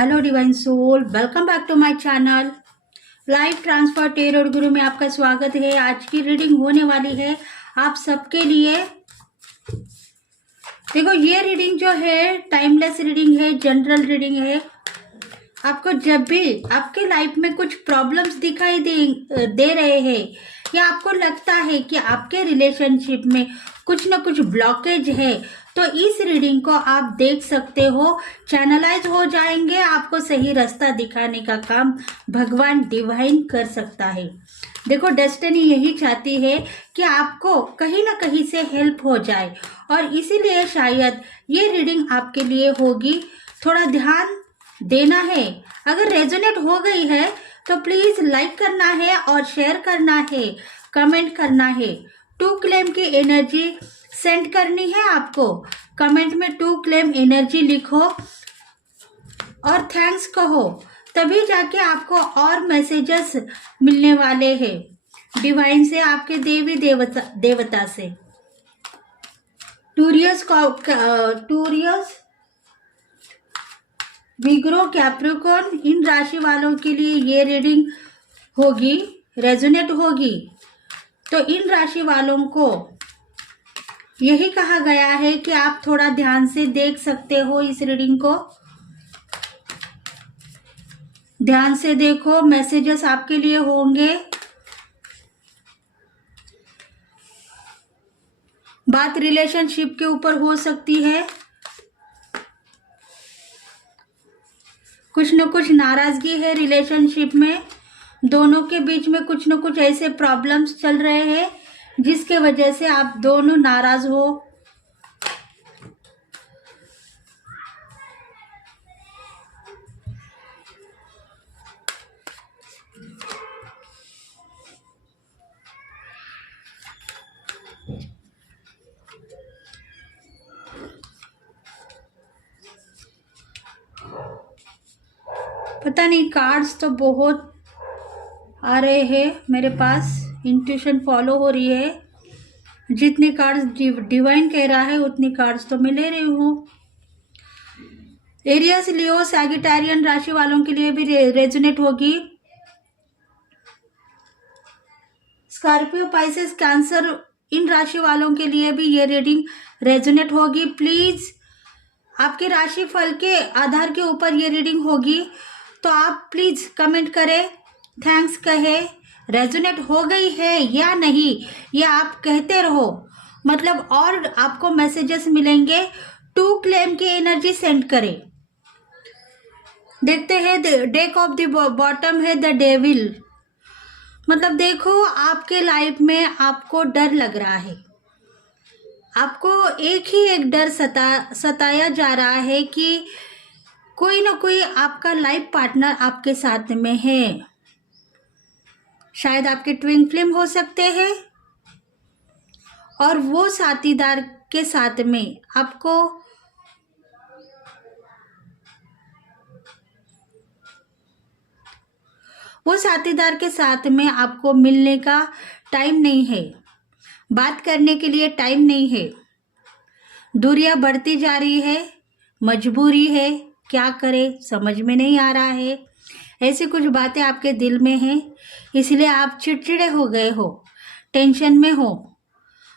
Hello divine soul, welcome back to my channel. Life transfer tarot guru में आपका स्वागत है। आज की रीडिंग होने वाली है आप सबके लिए। देखो, ये रीडिंग जो है टाइमलेस रीडिंग है, जनरल रीडिंग है। आपको जब भी आपके लाइफ में कुछ प्रॉब्लम्स दिखाई दे रहे हैं या आपको लगता है कि आपके रिलेशनशिप में कुछ ना कुछ ब्लॉकेज है, तो इस रीडिंग को आप देख सकते हो। चैनलाइज हो जाएंगे, आपको सही रास्ता दिखाने का काम भगवान डिवाइन कर सकता है। देखो, डेस्टिनी यही चाहती है कि आपको कहीं ना कहीं से हेल्प हो जाए, और इसीलिए शायद ये रीडिंग आपके लिए होगी। थोड़ा ध्यान देना है। अगर रेजोनेट हो गई है तो प्लीज लाइक करना है और शेयर करना है, कमेंट करना है। टू क्लेम की एनर्जी सेंड करनी है आपको। कमेंट में टू क्लेम एनर्जी लिखो और थैंक्स कहो, तभी जाके आपको और मैसेजेस मिलने वाले हैं डिवाइन से, आपके देवी देवता से। टूरियस विग्रो कैप्रिकॉर्न, इन राशि वालों के लिए ये रीडिंग होगी, रेजोनेट होगी। तो इन राशि वालों को यही कहा गया है कि आप थोड़ा ध्यान से देख सकते हो इस रीडिंग को। ध्यान से देखो, मैसेजेस आपके लिए होंगे। बात रिलेशनशिप के ऊपर हो सकती है। कुछ न कुछ नाराजगी है रिलेशनशिप में, दोनों के बीच में कुछ न कुछ ऐसे प्रॉब्लम्स चल रहे हैं जिसके वजह से आप दोनों नाराज हो। पता नहीं, कार्ड्स तो बहुत आ रहे हैं मेरे पास, इंट्यूशन फॉलो हो रही है। जितने कार्ड्स डिवाइन कह रहा है उतने कार्ड्स तो मैं ले रही हूँ। एरियस, लियो, सैगिटारियन राशि वालों के लिए भी रेजोनेट होगी। स्कॉर्पियो, पाइसेस, कैंसर, इन राशि वालों के लिए भी ये रीडिंग रेजोनेट होगी। प्लीज, आपके राशि फल के आधार के ऊपर ये रीडिंग होगी, तो आप प्लीज कमेंट करें, थैंक्स कहे, रेजोनेट हो गई है या नहीं, ये आप कहते रहो, मतलब और आपको मैसेजेस मिलेंगे। टू क्लेम की एनर्जी सेंड करें। देखते हैं, डेक ऑफ द बॉटम है द डेविल। मतलब देखो, आपके लाइफ में आपको डर लग रहा है, आपको एक डर सताया जा रहा है कि कोई ना कोई आपका लाइफ पार्टनर आपके साथ में है। शायद आपके ट्विन फ्लेम हो सकते हैं, और वो साथीदार के साथ में आपको मिलने का टाइम नहीं है, बात करने के लिए टाइम नहीं है। दूरियां बढ़ती जा रही है, मजबूरी है, क्या करे समझ में नहीं आ रहा है। ऐसी कुछ बातें आपके दिल में हैं, इसलिए आप चिड़चिड़े हो गए हो, टेंशन में हो।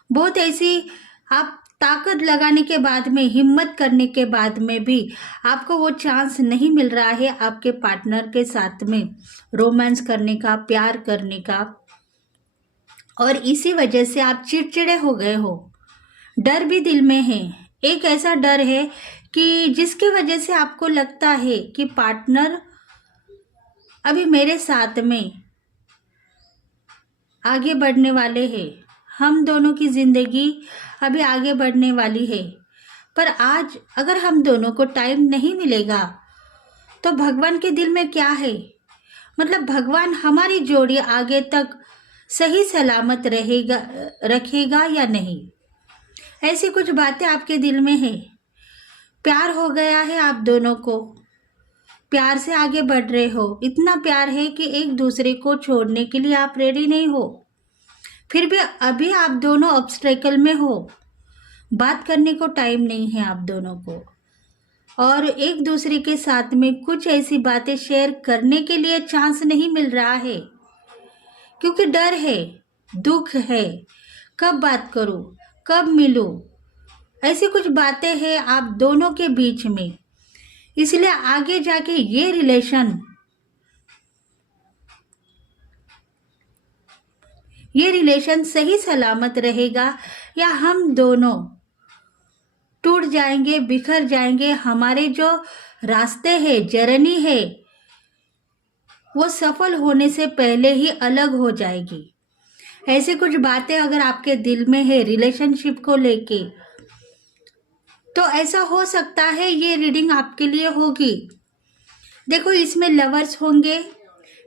बहुत ऐसी आप ताकत लगाने के बाद में, हिम्मत करने के बाद में भी आपको वो चांस नहीं मिल रहा है आपके पार्टनर के साथ में रोमांस करने का, प्यार करने का, और इसी वजह से आप चिड़चिड़े हो गए हो। डर भी दिल में है, एक ऐसा डर है कि जिसकी वजह से आपको लगता है कि पार्टनर अभी मेरे साथ में आगे बढ़ने वाले हैं, हम दोनों की जिंदगी अभी आगे बढ़ने वाली है। पर आज अगर हम दोनों को टाइम नहीं मिलेगा तो भगवान के दिल में क्या है, मतलब भगवान हमारी जोड़ी आगे तक सही सलामत रखेगा या नहीं। ऐसी कुछ बातें आपके दिल में है। प्यार हो गया है आप दोनों को, प्यार से आगे बढ़ रहे हो, इतना प्यार है कि एक दूसरे को छोड़ने के लिए आप रेडी नहीं हो। फिर भी अभी आप दोनों ऑब्स्टेकल में हो, बात करने को टाइम नहीं है आप दोनों को। और एक दूसरे के साथ में कुछ ऐसी बातें शेयर करने के लिए चांस नहीं मिल रहा है, क्योंकि डर है, दुख है, कब बात करूं, कब मिलूं, ऐसी कुछ बातें हैं आप दोनों के बीच में। इसलिए आगे जाके ये रिलेशन सही सलामत रहेगा या हम दोनों टूट जाएंगे, बिखर जाएंगे। हमारे जो रास्ते हैं, जर्नी है, वो सफल होने से पहले ही अलग हो जाएगी। ऐसी कुछ बातें अगर आपके दिल में है रिलेशनशिप को लेके, तो ऐसा हो सकता है ये रीडिंग आपके लिए होगी। देखो, इसमें लवर्स होंगे,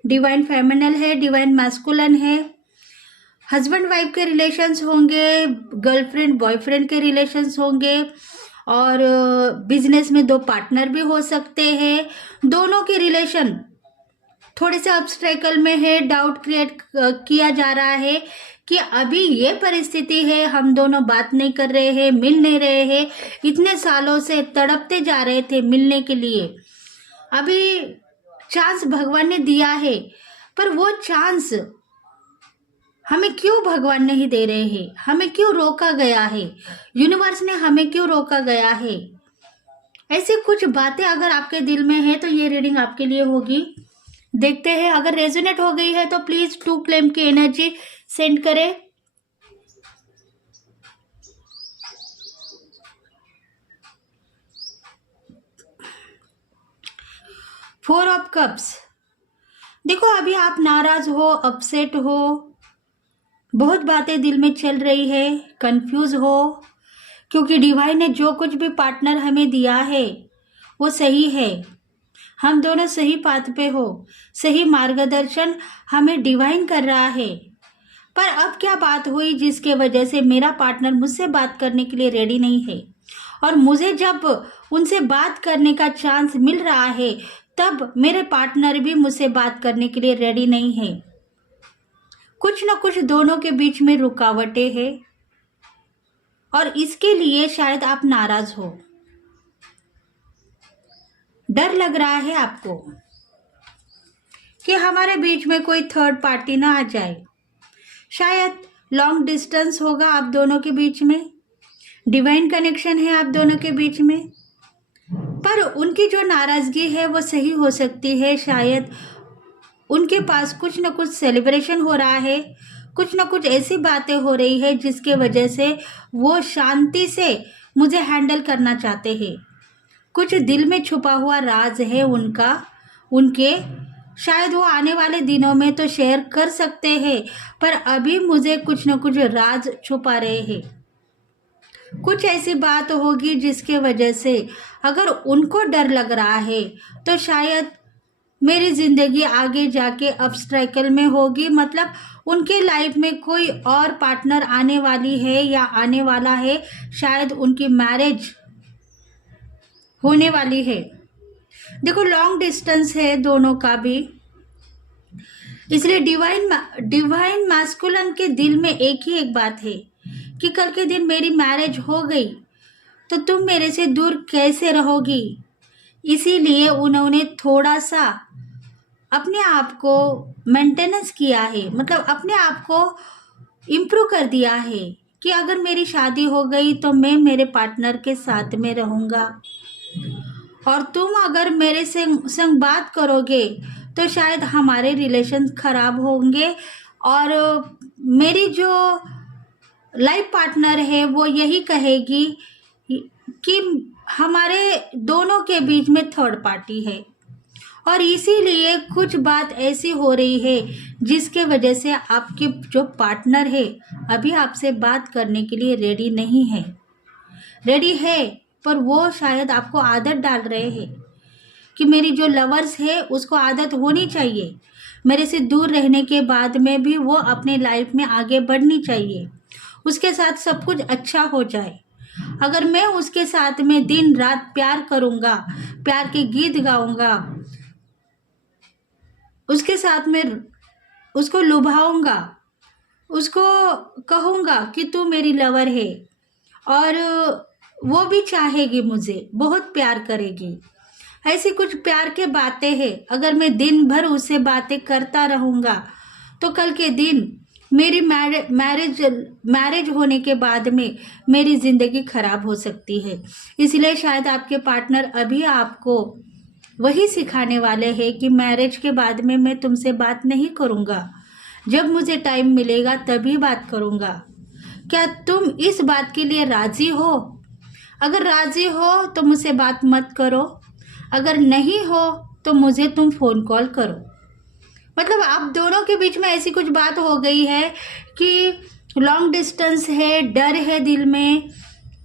डिवाइन फेमिनल है, डिवाइन मैस्कुलिन है, हस्बैंड वाइफ के रिलेशंस होंगे, गर्लफ्रेंड बॉयफ्रेंड के रिलेशंस होंगे, और बिजनेस में दो पार्टनर भी हो सकते हैं। दोनों के रिलेशन थोड़े से ऑब्स्टेकल में है, डाउट क्रिएट किया जा रहा है कि अभी ये परिस्थिति है, हम दोनों बात नहीं कर रहे हैं, मिल नहीं रहे हैं, इतने सालों से तड़पते जा रहे थे मिलने के लिए। अभी चांस भगवान ने दिया है, पर वो चांस हमें क्यों भगवान नहीं दे रहे हैं, हमें क्यों रोका गया है, यूनिवर्स ने हमें क्यों रोका गया है। ऐसी कुछ बातें अगर आपके दिल में है तो ये रीडिंग आपके लिए होगी। देखते हैं, अगर रेजोनेट हो गई है तो प्लीज 2 फ्लेम की एनर्जी सेंड करें। Four of cups. देखो, अभी आप नाराज हो, अपसेट हो, बहुत बातें दिल में चल रही है, कंफ्यूज हो, क्योंकि डिवाइन ने जो कुछ भी पार्टनर हमें दिया है वो सही है। हम दोनों सही पाथ पे हो, सही मार्गदर्शन हमें डिवाइन कर रहा है। पर अब क्या बात हुई जिसके वजह से मेरा पार्टनर मुझसे बात करने के लिए रेडी नहीं है, और मुझे जब उनसे बात करने का चांस मिल रहा है तब मेरे पार्टनर भी मुझसे बात करने के लिए रेडी नहीं है। कुछ न कुछ दोनों के बीच में रुकावटें हैं, और इसके लिए शायद आप नाराज हो, डर लग रहा है आपको कि हमारे बीच में कोई थर्ड पार्टी ना आ जाए। शायद लॉन्ग डिस्टेंस होगा आप दोनों के बीच में, डिवाइन कनेक्शन है आप दोनों के बीच में, पर उनकी जो नाराजगी है वो सही हो सकती है। शायद उनके पास कुछ न कुछ सेलिब्रेशन हो रहा है, कुछ न कुछ ऐसी बातें हो रही है जिसके वजह से वो शांति से मुझे हैंडल करना चाहते हैं। कुछ दिल में छुपा हुआ राज है उनके, शायद वो आने वाले दिनों में तो शेयर कर सकते हैं, पर अभी मुझे कुछ न कुछ राज छुपा रहे हैं। कुछ ऐसी बात होगी जिसके वजह से अगर उनको डर लग रहा है तो शायद मेरी जिंदगी आगे जाके ऑब्स्टेकल में होगी, मतलब उनके लाइफ में कोई और पार्टनर आने वाली है या आने वाला है, शायद उनकी मैरिज होने वाली है। देखो, लॉन्ग डिस्टेंस है दोनों का भी, इसलिए डिवाइन मैस्कुलिन के दिल में एक ही एक बात है कि कल के दिन मेरी मैरिज हो गई तो तुम मेरे से दूर कैसे रहोगी। इसीलिए उन्होंने थोड़ा सा अपने आप को मेंटेनेंस किया है, मतलब अपने आप को इम्प्रूव कर दिया है कि अगर मेरी शादी हो गई तो मैं मेरे पार्टनर के साथ में रहूँगा, और तुम अगर मेरे संग बात करोगे तो शायद हमारे रिलेशन खराब होंगे, और मेरी जो लाइफ पार्टनर है वो यही कहेगी कि हमारे दोनों के बीच में थर्ड पार्टी है। और इसीलिए कुछ बात ऐसी हो रही है जिसके वजह से आपके जो पार्टनर है अभी आपसे बात करने के लिए रेडी नहीं है, रेडी है पर वो शायद आपको आदत डाल रहे हैं कि मेरी जो लवर्स है उसको आदत होनी चाहिए, मेरे से दूर रहने के बाद में भी वो अपने लाइफ में आगे बढ़नी चाहिए, उसके साथ सब कुछ अच्छा हो जाए। अगर मैं उसके साथ में दिन रात प्यार करूँगा, प्यार के गीत गाऊंगा, उसके साथ में उसको लुभाऊंगा, उसको कहूँगा कि तू मेरी लवर है, और वो भी चाहेगी मुझे, बहुत प्यार करेगी। ऐसी कुछ प्यार के बातें हैं। अगर मैं दिन भर उससे बातें करता रहूँगा तो कल के दिन मेरी मैरिज होने के बाद में मेरी ज़िंदगी खराब हो सकती है। इसलिए शायद आपके पार्टनर अभी आपको वही सिखाने वाले हैं कि मैरिज के बाद में मैं तुमसे बात नहीं करूँगा, जब मुझे टाइम मिलेगा तभी बात करूँगा। क्या तुम इस बात के लिए राज़ी हो? अगर राज़ी हो तो मुझसे बात मत करो, अगर नहीं हो तो मुझे तुम फ़ोन कॉल करो। मतलब आप दोनों के बीच में ऐसी कुछ बात हो गई है कि लॉन्ग डिस्टेंस है, डर है दिल में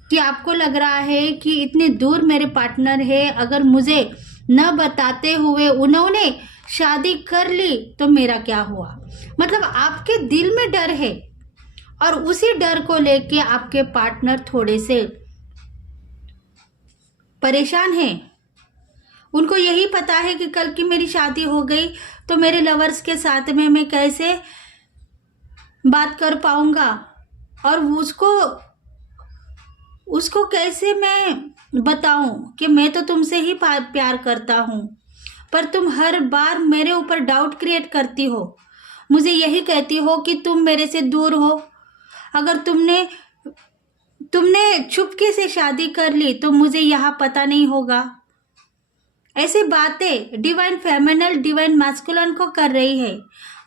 कि आपको लग रहा है कि इतनी दूर मेरे पार्टनर है, अगर मुझे न बताते हुए उन्होंने शादी कर ली तो मेरा क्या हुआ। मतलब आपके दिल में डर है और उसी डर को लेके आपके पार्टनर थोड़े से परेशान हैं। उनको यही पता है कि कल की मेरी शादी हो गई तो मेरे लवर्स के साथ में मैं कैसे बात कर पाऊंगा और उसको कैसे मैं बताऊं कि मैं तो तुमसे ही प्यार करता हूं, पर तुम हर बार मेरे ऊपर डाउट क्रिएट करती हो। मुझे यही कहती हो कि तुम मेरे से दूर हो। अगर तुमने चुपके से शादी कर ली तो मुझे यहाँ पता नहीं होगा। ऐसी बातें डिवाइन फेमिनल डिवाइन मैस्कुलिन को कर रही है।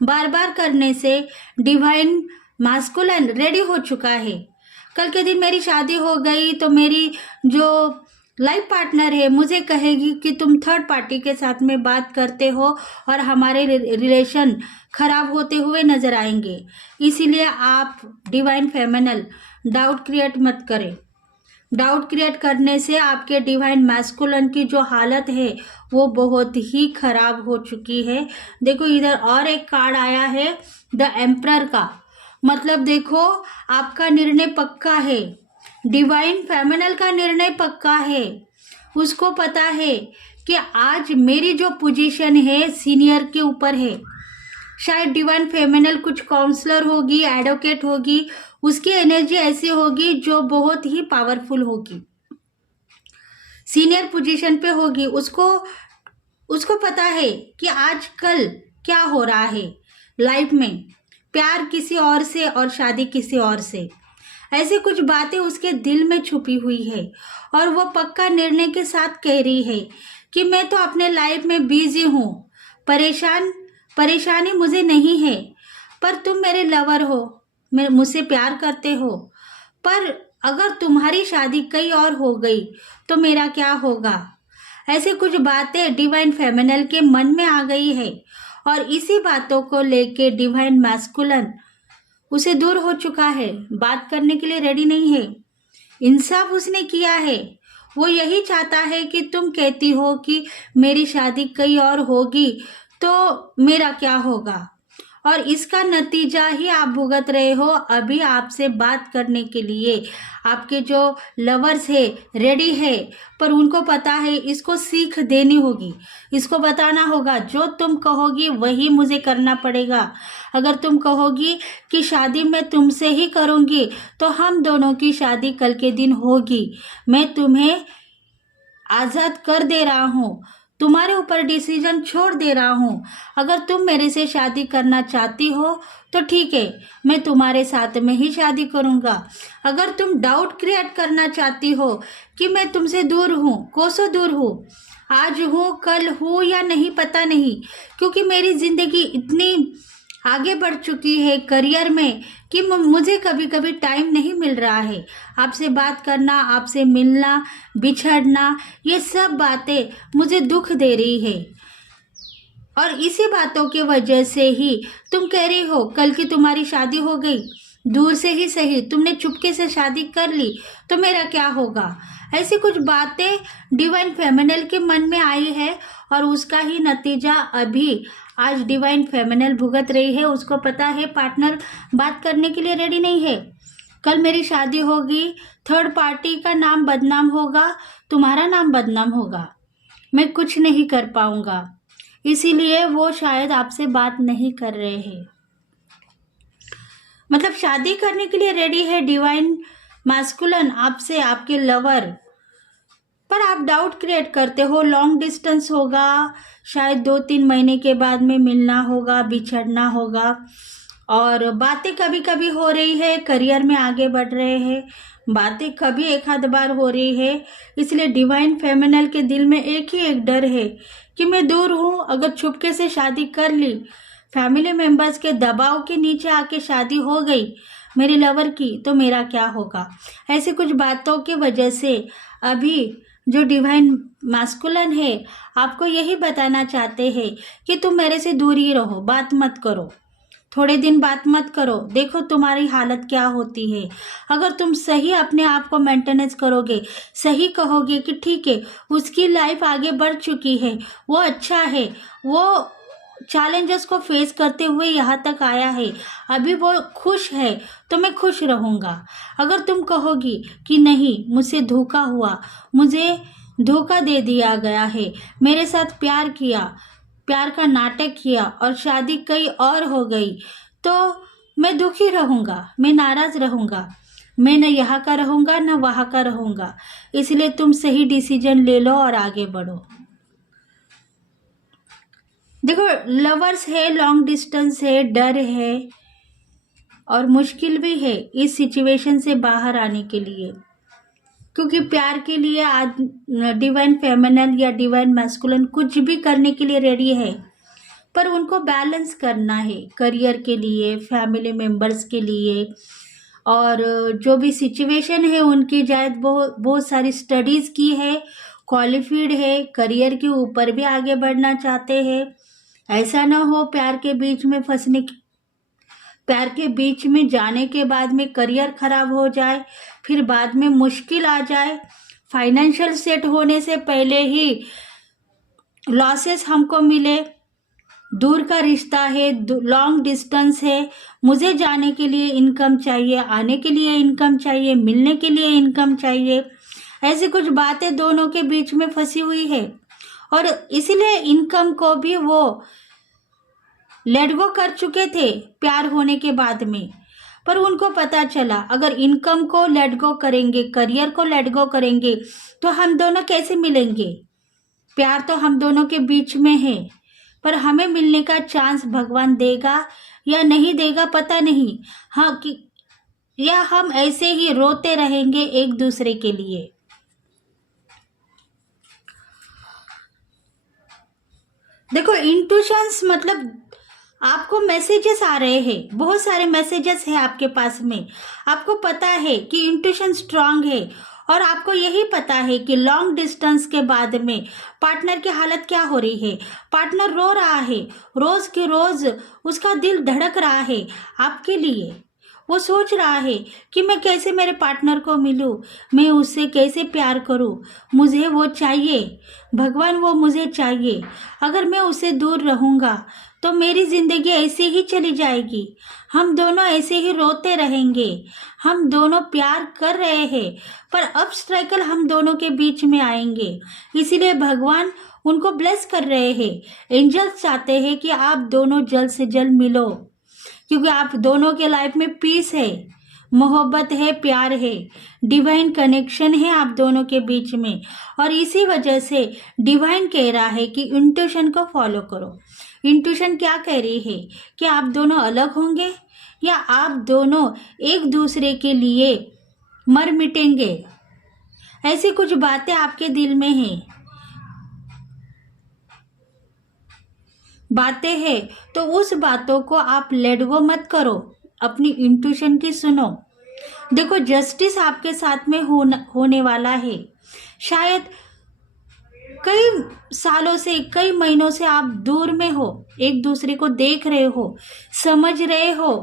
बार बार करने से डिवाइन मैस्कुलिन रेडी हो चुका है। कल के दिन मेरी शादी हो गई तो मेरी जो लाइफ पार्टनर है मुझे कहेगी कि तुम थर्ड पार्टी के साथ में बात करते हो और हमारे रिलेशन खराब होते हुए नजर आएंगे। इसीलिए आप डिवाइन फेमिनल डाउट क्रिएट मत करें। डाउट क्रिएट करने से आपके डिवाइन मैस्कुलिन की जो हालत है वो बहुत ही खराब हो चुकी है। देखो इधर और एक कार्ड आया है द एम्परर का। मतलब देखो आपका निर्णय पक्का है, डिवाइन फेमिनल का निर्णय पक्का है। उसको पता है कि आज मेरी जो पोजीशन है सीनियर के ऊपर है। शायद डिवाइन फेमिनल कुछ काउंसलर होगी, एडवोकेट होगी, उसकी एनर्जी ऐसी होगी जो बहुत ही पावरफुल होगी, सीनियर पोजीशन पे होगी। उसको पता है कि आजकल क्या हो रहा है लाइफ में, प्यार किसी और से और शादी किसी और से। ऐसी कुछ बातें उसके दिल में छुपी हुई है और वो पक्का निर्णय के साथ कह रही है कि मैं तो अपने लाइफ में बिजी हूँ, परेशानी मुझे नहीं है, पर तुम मेरे लवर हो, मुझसे प्यार करते हो, पर अगर तुम्हारी शादी कहीं और हो गई तो मेरा क्या होगा। ऐसे कुछ बातें डिवाइन फेमिनल के मन में आ गई है और इसी बातों को लेके डिवाइन मैस्कुलिन उसे दूर हो चुका है, बात करने के लिए रेडी नहीं है। इंसाफ उसने किया है। वो यही चाहता है कि तुम कहती हो कि मेरी शादी कहीं और होगी तो मेरा क्या होगा, और इसका नतीजा ही आप भुगत रहे हो। अभी आपसे बात करने के लिए आपके जो लवर्स है रेडी है, पर उनको पता है इसको सीख देनी होगी, इसको बताना होगा जो तुम कहोगी वही मुझे करना पड़ेगा। अगर तुम कहोगी कि शादी मैं तुमसे ही करूँगी तो हम दोनों की शादी कल के दिन होगी। मैं तुम्हें आज़ाद कर दे रहा हूँ, तुम्हारे ऊपर डिसीजन छोड़ दे रहा हूँ। अगर तुम मेरे से शादी करना चाहती हो तो ठीक है, मैं तुम्हारे साथ में ही शादी करूँगा। अगर तुम डाउट क्रिएट करना चाहती हो कि मैं तुमसे दूर हूँ, कोसों दूर हूँ, आज हूँ कल हूँ या नहीं पता नहीं, क्योंकि मेरी ज़िंदगी इतनी आगे बढ़ चुकी है करियर में कि मुझे कभी कभी टाइम नहीं मिल रहा है आपसे बात करना, आपसे मिलना, बिछड़ना, ये सब बातें मुझे दुख दे रही है। और इसी बातों की वजह से ही तुम कह रही हो कल की तुम्हारी शादी हो गई, दूर से ही सही, तुमने चुपके से शादी कर ली तो मेरा क्या होगा। ऐसी कुछ बातें डिवाइन फेमिनल के मन में आई है और उसका ही नतीजा अभी आज डिवाइन फेमिनल भुगत रही है। उसको पता है पार्टनर बात करने के लिए रेडी नहीं है। कल मेरी शादी होगी, थर्ड पार्टी का नाम बदनाम होगा, तुम्हारा नाम बदनाम होगा, मैं कुछ नहीं कर पाऊंगा। इसीलिए वो शायद आपसे बात नहीं कर रहे हैं। मतलब शादी करने के लिए रेडी है डिवाइन मैस्कुलिन आपसे, आपके लवर पर आप डाउट क्रिएट करते हो। लॉन्ग डिस्टेंस होगा, शायद 2-3 महीने के बाद में मिलना होगा, बिछड़ना होगा। और बातें कभी कभी हो रही है, करियर में आगे बढ़ रहे हैं, बातें कभी एक आध बार हो रही है। इसलिए डिवाइन फेमिनल के दिल में एक ही एक डर है कि मैं दूर हूँ, अगर छुपके से शादी कर ली, फैमिली मेंबर्स के दबाव के नीचे आके शादी हो गई मेरे लवर की, तो मेरा क्या होगा। ऐसे कुछ बातों की वजह से अभी जो डिवाइन मैस्कुलिन है आपको यही बताना चाहते हैं कि तुम मेरे से दूर ही रहो, बात मत करो, थोड़े दिन बात मत करो, देखो तुम्हारी हालत क्या होती है। अगर तुम सही अपने आप को मेंटेनेंस करोगे, सही कहोगे कि ठीक है उसकी लाइफ आगे बढ़ चुकी है, वो अच्छा है, वो चैलेंजेस को फेस करते हुए यहाँ तक आया है, अभी वो खुश है, तो मैं खुश रहूँगा। अगर तुम कहोगी कि नहीं मुझसे धोखा हुआ, मुझे धोखा दे दिया गया है, मेरे साथ प्यार किया, प्यार का नाटक किया और शादी कई और हो गई, तो मैं दुखी रहूँगा, मैं नाराज़ रहूँगा, मैं न यहाँ का रहूँगा न वहाँ का रहूँगा। इसलिए तुम सही डिसीजन ले लो और आगे बढ़ो। देखो लवर्स है, लॉन्ग डिस्टेंस है, डर है और मुश्किल भी है इस सिचुएशन से बाहर आने के लिए, क्योंकि प्यार के लिए आज डिवाइन फेमिनल या डिवाइन मैस्कुलिन कुछ भी करने के लिए रेडी है, पर उनको बैलेंस करना है करियर के लिए, फैमिली मेंबर्स के लिए, और जो भी सिचुएशन है उनकी शायद बहुत सारी स्टडीज़ की है, क्वालिफाइड है, करियर के ऊपर भी आगे बढ़ना चाहते हैं। ऐसा ना हो प्यार के बीच में फंसने की, प्यार के बीच में जाने के बाद में करियर खराब हो जाए, फिर बाद में मुश्किल आ जाए, फाइनेंशियल सेट होने से पहले ही लॉसेस हमको मिले। दूर का रिश्ता है, लॉन्ग डिस्टेंस है, मुझे जाने के लिए इनकम चाहिए, आने के लिए इनकम चाहिए, मिलने के लिए इनकम चाहिए, ऐसी कुछ बातें दोनों के बीच में फंसी हुई है। और इसीलिए इनकम को भी वो लेट गो कर चुके थे प्यार होने के बाद में, पर उनको पता चला अगर इनकम को लेट गो करेंगे, करियर को लेट गो करेंगे, तो हम दोनों कैसे मिलेंगे। प्यार तो हम दोनों के बीच में है, पर हमें मिलने का चांस भगवान देगा या नहीं देगा पता नहीं। हाँ कि या हम ऐसे ही रोते रहेंगे एक दूसरे के लिए। देखो इंट्यूशंस मतलब आपको मैसेजेस आ रहे हैं, बहुत सारे मैसेजेस हैं आपके पास में, आपको पता है कि इंट्यूशन स्ट्रांग है, और आपको यही पता है कि लॉन्ग डिस्टेंस के बाद में पार्टनर की हालत क्या हो रही है। पार्टनर रो रहा है, रोज के रोज उसका दिल धड़क रहा है आपके लिए। वो सोच रहा है कि मैं कैसे मेरे पार्टनर को मिलूं, मैं उससे कैसे प्यार करूं, मुझे वो चाहिए, भगवान वो मुझे चाहिए। अगर मैं उससे दूर रहूंगा तो मेरी जिंदगी ऐसे ही चली जाएगी, हम दोनों ऐसे ही रोते रहेंगे। हम दोनों प्यार कर रहे हैं, पर अब स्ट्रगल हम दोनों के बीच में आएंगे। इसीलिए भगवान उनको ब्लेस कर रहे हैं। एंजल्स चाहते हैं कि आप दोनों जल्द से जल्द मिलो, क्योंकि आप दोनों के लाइफ में पीस है, मोहब्बत है, प्यार है, डिवाइन कनेक्शन है आप दोनों के बीच में। और इसी वजह से डिवाइन कह रहा है कि इंट्यूशन को फॉलो करो। इंट्यूशन क्या कह रही है कि आप दोनों अलग होंगे या आप दोनों एक दूसरे के लिए मर मिटेंगे। ऐसी कुछ बातें आपके दिल में हैं, बातें हैं, तो उस बातों को आप लेट गो मत करो, अपनी इंट्यूशन की सुनो। देखो जस्टिस आपके साथ में होने वाला है। शायद कई सालों से, कई महीनों से आप दूर में हो, एक दूसरे को देख रहे हो, समझ रहे हो,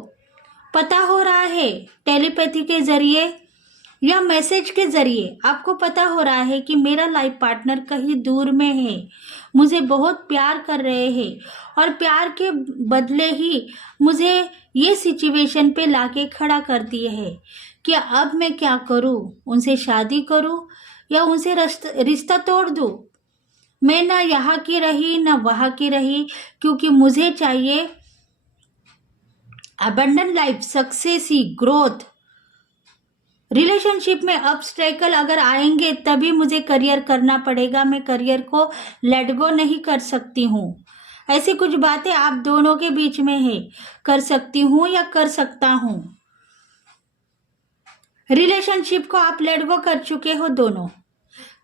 पता हो रहा है टेलीपैथी के जरिए या मैसेज के जरिए आपको पता हो रहा है कि मेरा लाइफ पार्टनर कहीं दूर में है, मुझे बहुत प्यार कर रहे हैं, और प्यार के बदले ही मुझे ये सिचुएशन पे लाके खड़ा कर दिए है कि अब मैं क्या करूं, उनसे शादी करूं या उनसे रिश्ता तोड़ दूं। मैं ना यहाँ की रही ना वहाँ की रही, क्योंकि मुझे चाहिए अबंडेंट लाइफ, सक्सेस ही, ग्रोथ, रिलेशनशिप में ऑब्स्टेकल अगर आएंगे तभी मुझे करियर करना पड़ेगा, मैं करियर को लेट गो नहीं कर सकती हूँ। ऐसी कुछ बातें आप दोनों के बीच में है, कर सकती हूँ या कर सकता हूँ। रिलेशनशिप को आप लेट गो कर चुके हो दोनों,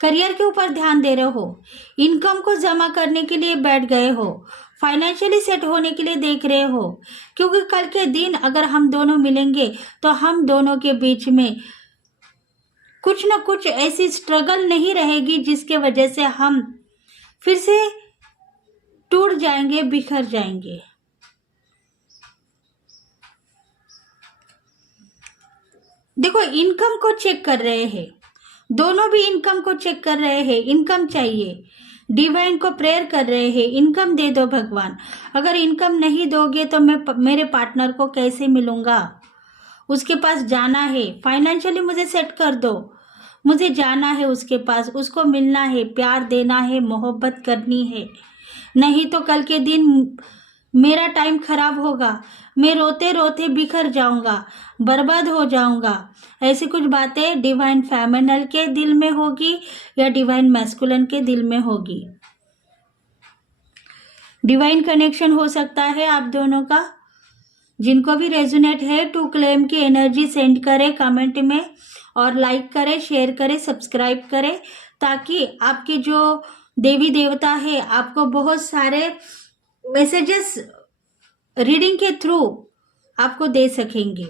करियर के ऊपर ध्यान दे रहे हो, इनकम को जमा करने के लिए बैठ गए हो, फाइनेंशियली सेट होने के लिए देख रहे हो, क्योंकि कल के दिन अगर हम दोनों मिलेंगे तो हम दोनों के बीच में कुछ ना कुछ ऐसी स्ट्रगल नहीं रहेगी जिसके वजह से हम फिर से टूट जाएंगे, बिखर जाएंगे। देखो, इनकम को चेक कर रहे हैं, दोनों भी इनकम को चेक कर रहे हैं, इनकम चाहिए, डिवाइन को प्रेयर कर रहे हैं, इनकम दे दो भगवान। अगर इनकम नहीं दोगे तो मैं मेरे पार्टनर को कैसे मिलूंगा, उसके पास जाना है, फाइनेंशियली मुझे सेट कर दो, मुझे जाना है उसके पास, उसको मिलना है, प्यार देना है, मोहब्बत करनी है, नहीं तो कल के दिन मेरा टाइम खराब होगा, मैं रोते रोते बिखर जाऊंगा, बर्बाद हो जाऊंगा। ऐसी कुछ बातें डिवाइन फेमिनल के दिल में होगी या डिवाइन मैस्कुलिन के दिल में होगी। डिवाइन कनेक्शन हो सकता है आप दोनों का। जिनको भी रेजोनेट है टू क्लेम की एनर्जी सेंड करें कमेंट में, और लाइक करें, शेयर करें, सब्सक्राइब करें, ताकि आपके जो देवी देवता है आपको बहुत सारे मैसेजेस रीडिंग के थ्रू आपको दे सकेंगे।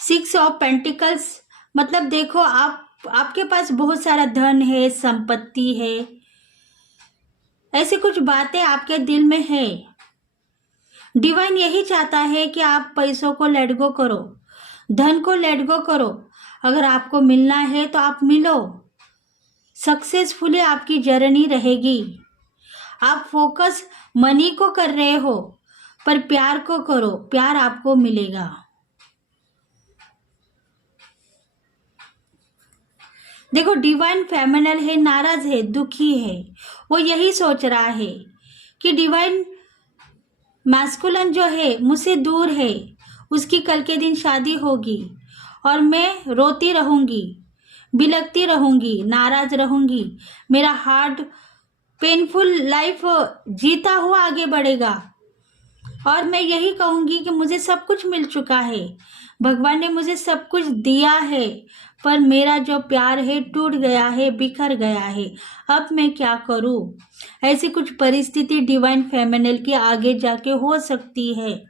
6 ऑफ पेंटिकल्स मतलब देखो, आपके पास बहुत सारा धन है, संपत्ति है, ऐसी कुछ बातें आपके दिल में है। डिवाइन यही चाहता है कि आप पैसों को लेट गो करो, धन को लेट गो करो। अगर आपको मिलना है तो आप मिलो, सक्सेसफुली आपकी जर्नी रहेगी। आप फोकस मनी को कर रहे हो, पर प्यार को करो, प्यार आपको मिलेगा। देखो, डिवाइन फेमिनल है, नाराज है, दुखी है, वो यही सोच रहा है कि डिवाइन मैस्कुलिन जो है मुझसे दूर है, उसकी कल के दिन शादी होगी और मैं रोती रहूंगी, बिलखती रहूंगी, नाराज रहूंगी, मेरा हार्ड पेनफुल लाइफ जीता हुआ आगे बढ़ेगा, और मैं यही कहूंगी कि मुझे सब कुछ मिल चुका है, भगवान ने मुझे सब कुछ दिया है, पर मेरा जो प्यार है टूट गया है, बिखर गया है, अब मैं क्या करूं। ऐसी कुछ परिस्थिति डिवाइन फेमिनल के आगे जाके हो सकती है,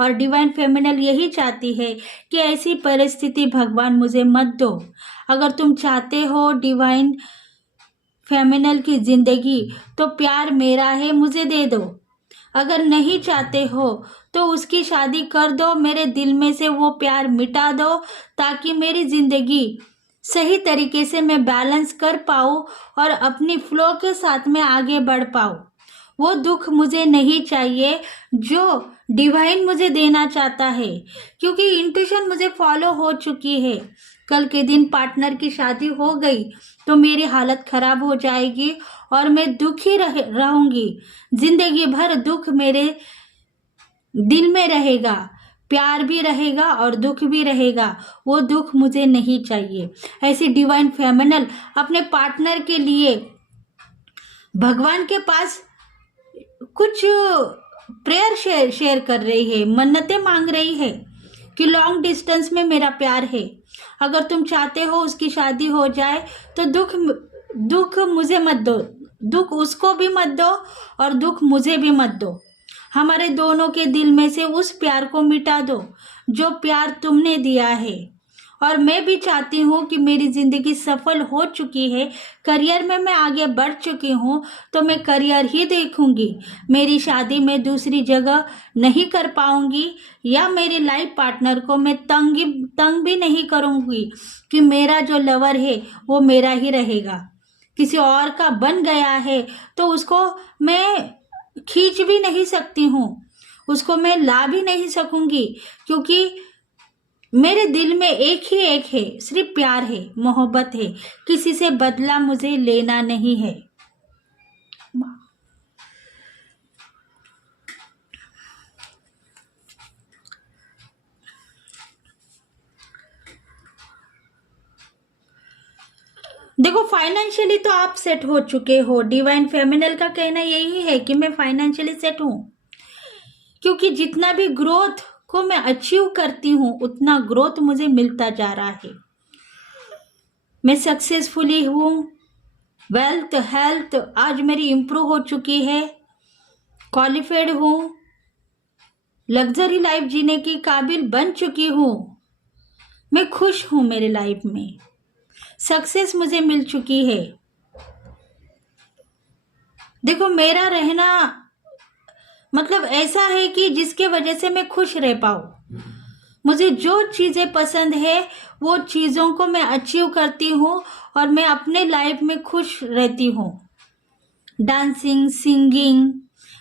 और डिवाइन फेमिनल यही चाहती है कि ऐसी परिस्थिति भगवान मुझे मत दो। अगर तुम चाहते हो डिवाइन फेमिनल की जिंदगी तो प्यार मेरा है, मुझे दे दो। अगर नहीं चाहते हो तो उसकी शादी कर दो, मेरे दिल में से वो प्यार मिटा दो, ताकि मेरी जिंदगी सही तरीके से मैं बैलेंस कर पाऊँ और अपनी फ्लो के साथ में आगे बढ़ पाऊँ। वो दुख मुझे नहीं चाहिए जो डिवाइन मुझे देना चाहता है, क्योंकि इंट्यूशन मुझे फॉलो हो चुकी है। कल के दिन पार्टनर की शादी हो गई तो मेरी हालत खराब हो जाएगी और मैं दुखी रहूंगी, जिंदगी भर दुख मेरे दिल में रहेगा, प्यार भी रहेगा और दुख भी रहेगा, वो दुख मुझे नहीं चाहिए। ऐसी डिवाइन फेमिनल अपने पार्टनर के लिए भगवान के पास कुछ प्रेयर शेयर कर रही है, मन्नतें मांग रही है कि लॉन्ग डिस्टेंस में मेरा प्यार है, अगर तुम चाहते हो उसकी शादी हो जाए तो दुख मुझे मत दो, दुख उसको भी मत दो और दुख मुझे भी मत दो। हमारे दोनों के दिल में से उस प्यार को मिटा दो जो प्यार तुमने दिया है। और मैं भी चाहती हूँ कि मेरी जिंदगी सफल हो चुकी है, करियर में मैं आगे बढ़ चुकी हूँ, तो मैं करियर ही देखूंगी, मेरी शादी में दूसरी जगह नहीं कर पाऊंगी, या मेरे लाइफ पार्टनर को मैं तंग भी नहीं करूंगी कि मेरा जो लवर है वो मेरा ही रहेगा। किसी और का बन गया है तो उसको मैं खींच भी नहीं सकती हूँ, उसको मैं ला भी नहीं सकूंगी, क्योंकि मेरे दिल में एक ही एक है, सिर्फ प्यार है, मोहब्बत है, किसी से बदला मुझे लेना नहीं है। देखो फाइनेंशियली तो आप सेट हो चुके हो। डिवाइन फेमिनल का कहना यही है कि मैं फाइनेंशियली सेट हूं, क्योंकि जितना भी ग्रोथ को मैं अचीव करती हूं उतना ग्रोथ मुझे मिलता जा रहा है। मैं सक्सेसफुली हूं। वेल्थ हेल्थ आज मेरी इंप्रूव हो चुकी है। क्वालिफाइड हूं। लग्जरी लाइफ जीने की काबिल बन चुकी हूं। मैं खुश हूं मेरे लाइफ में। सक्सेस मुझे मिल चुकी है। देखो मेरा रहना मतलब ऐसा है कि जिसके वजह से मैं खुश रह पाऊं। मुझे जो चीजें पसंद है वो चीजों को मैं अचीव करती हूँ और मैं अपने लाइफ में खुश रहती हूँ। डांसिंग, सिंगिंग,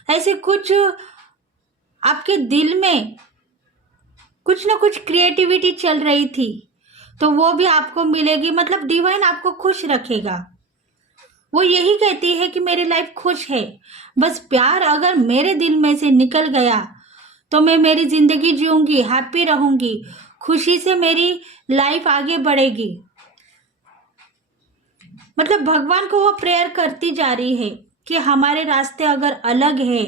ऐसे कुछ आपके दिल में कुछ ना कुछ क्रिएटिविटी चल रही थी तो वो भी आपको मिलेगी। मतलब डिवाइन आपको खुश रखेगा। वो यही कहती है कि मेरी लाइफ खुश है। बस प्यार अगर मेरे दिल में से निकल गया तो मैं मेरी जिंदगी जीऊंगी, हैप्पी रहूंगी, खुशी से मेरी लाइफ आगे बढ़ेगी। मतलब भगवान को वो प्रेयर करती जा रही है कि हमारे रास्ते अगर अलग है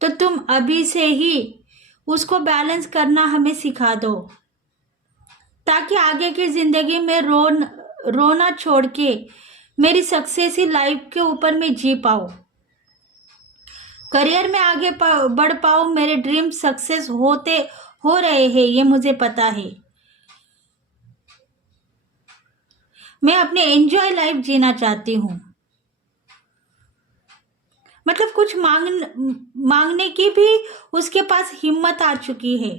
तो तुम अभी से ही उसको बैलेंस करना हमें सिखा दो, ताकि आगे की जिंदगी में रोना छोड़ के मेरी सक्सेस लाइफ के ऊपर मैं जी पाऊं, करियर में आगे बढ़ पाऊं। मेरे ड्रीम सक्सेस हो रहे हैं, ये मुझे पता है। मैं अपने एंजॉय लाइफ जीना चाहती हूँ। मतलब कुछ मांगने की भी उसके पास हिम्मत आ चुकी है।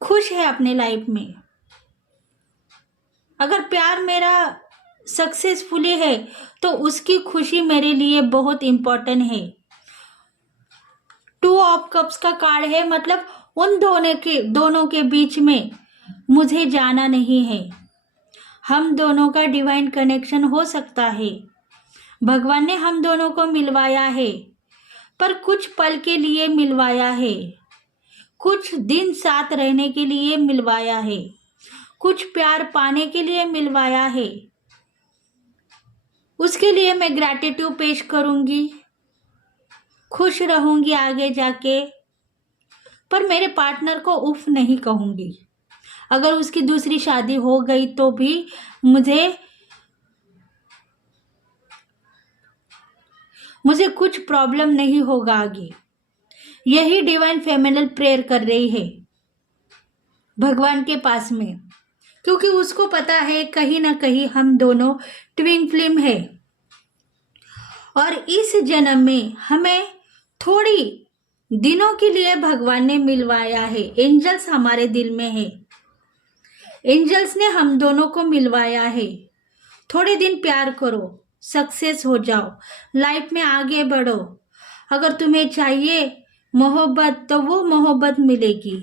खुश है अपने लाइफ में। अगर प्यार मेरा सक्सेसफुली है तो उसकी खुशी मेरे लिए बहुत इंपॉर्टेंट है। 2 ऑफ कप्स का कार्ड है। मतलब उन दोनों के बीच में मुझे जाना नहीं है। हम दोनों का डिवाइन कनेक्शन हो सकता है। भगवान ने हम दोनों को मिलवाया है, पर कुछ पल के लिए मिलवाया है, कुछ दिन साथ रहने के लिए मिलवाया है, कुछ प्यार पाने के लिए मिलवाया है। उसके लिए मैं ग्रैटिट्यूड पेश करूंगी, खुश रहूंगी आगे जाके, पर मेरे पार्टनर को उफ नहीं कहूंगी। अगर उसकी दूसरी शादी हो गई तो भी मुझे कुछ प्रॉब्लम नहीं होगा आगे। यही डिवाइन फेमिनल प्रेयर कर रही है भगवान के पास में, क्योंकि उसको पता है कहीं ना कहीं हम दोनों ट्विन फ्लेम है और इस जन्म में हमें थोड़ी दिनों के लिए भगवान ने मिलवाया है। एंजल्स हमारे दिल में है। एंजल्स ने हम दोनों को मिलवाया है। थोड़े दिन प्यार करो, सक्सेस हो जाओ, लाइफ में आगे बढ़ो। अगर तुम्हें चाहिए मोहब्बत तो वो मोहब्बत मिलेगी।